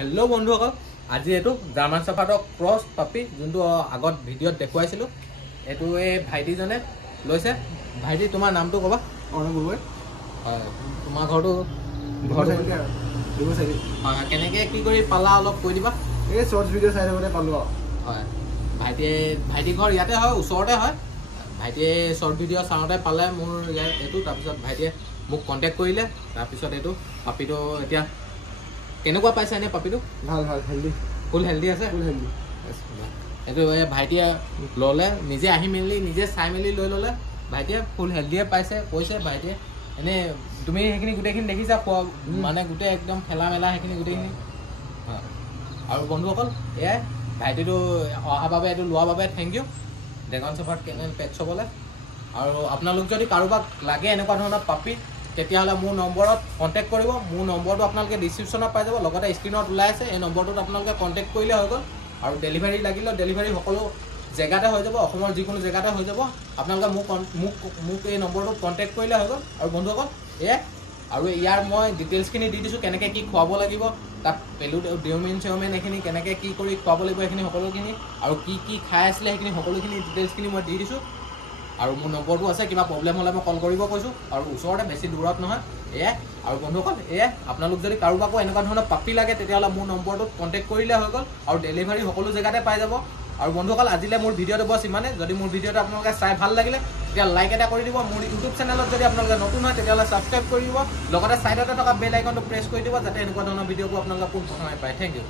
hello बंधुসকল আজি এটো German সাফাৰৰ cross পাপি যোনটো আগত ভিডিওত দেখুৱাইছিলো এটো এই ভাইটি জনে লৈছে ভাইটি তোমাৰ নামটো কবা অৰ্ণৱ গগৈ হয় তোমাৰ ঘৰটো হয় কেনেকৈ কি কৰি পালা অলপ কৈ দিবা এই শৰ্টস ভিডিও চাই থাকোঁতে পালো হয় ভাইটি ঘৰ ইয়াতে হয় ওচৰতে হয় ভাইটিয়ে শৰ্ট ভিডিও চাওঁতে পালে মোৰ এইটো তাৰপিছত ভাইটিয়ে মোক কণ্টেক্ট কৰিলে তাৰপিছত এইটো পাপিটো এতিয়া কেনেকুৱা পাইছে এনে পাপিটো ভাল ভাল হেল্দি ফুল হেল্দি আছে ফুল হেল্দি এইটো ভাইটিয়ে ল'লে নিজে আহি মেলি নিজে চাই মেলি লৈ ল'লে ভাইটিয়ে ফুল হেল্ডিয়ে পাইছে কৈছে ভাইটিয়ে এনে তুমি সেইখিনি গোটেইখিনি দেখিছা খোৱা মানে গোটেই একদম খেলা মেলা সেইখিনি গোটেইখিনি হয় আৰু বন্ধুসকল এয়াই ভাইটিটো অহাৰ বাবে এইটো লোৱাৰ বাবে thank U dragon Safar canal পেট শ্বপলৈ আৰু আপোনালোক যদি কাৰোবাক লাগে এনেকুৱা ধৰণৰ পাপি তেতিয়াহ'লে মোৰ নম্বৰত কণ্টেক্ট কৰিব মোৰ নম্বৰটো আপোনালোকে ডিছক্ৰিপশ্যনত পাই যাব লগতে স্ক্ৰীনত ওলাই আছে এই নম্বৰটোত আপোনালোকে কণ্টেক্ট কৰিলে হৈ গ'ল আৰু ডেলিভাৰী লাগিলে ডেলিভাৰী সকলো জেগাতে হৈ যাব অসমৰ যিকোনো জেগাতে হৈ যাব আপোনালোকে মোক এই নম্বৰটোত কণ্টেক্ট কৰিলে হৈ গ'ল আৰু বন্ধুসকল এয়াই আৰু ইয়াৰ মই ডিটেইলছখিনি দি দিছোঁ কেনেকৈ কি খুৱাব লাগিব তাত পেলু ডিঅ'মেন চেঅ'মেন এইখিনি কেনেকৈ কি কৰি খুৱাব লাগিব সেইখিনি সকলোখিনি আৰু কি খাই আছিলে সেইখিনি সকলোখিনি ডিটেইলছখিনি মই দি দিছোঁ আৰু মোৰ নম্বৰটো আছে কিবা প্ৰব্লেম হ'লে মই কল কৰিব কৈছোঁ আৰু ওচৰতে বেছি দূৰত নহয় এয়াই আৰু বন্ধুসকল এয়াই আপোনালোক যদি কাৰোবাকো এনেকুৱা ধৰণৰ পাপি লাগে তেতিয়াহ'লে মোৰ নম্বৰটোত কণ্টেক্ট কৰিলে হৈ গ'ল আৰু ডেলিভাৰী সকলো জেগাতে পাই যাব আৰু বন্ধুসকল আজিলৈ মোৰ ভিডিঅ'টো বছ ইমানেই যদি মোৰ ভিডিঅ'টো আপোনালোকে চাই ভাল লাগিলে তেতিয়া লাইক এটা কৰি দিব মোৰ ইউটিউব চেনেলত যদি আপোনালোকে নতুন হয় তেতিয়াহ'লে ছাবস্ক্ৰাইব কৰি দিব লগতে ছাইডতে থকা বেল আইকনটো প্ৰেছ কৰি দিব যাতে এনেকুৱা ধৰণৰ ভিডিঅ'বোৰ আপোনালোকে পোনপ্ৰথমে পায় থেংক ইউ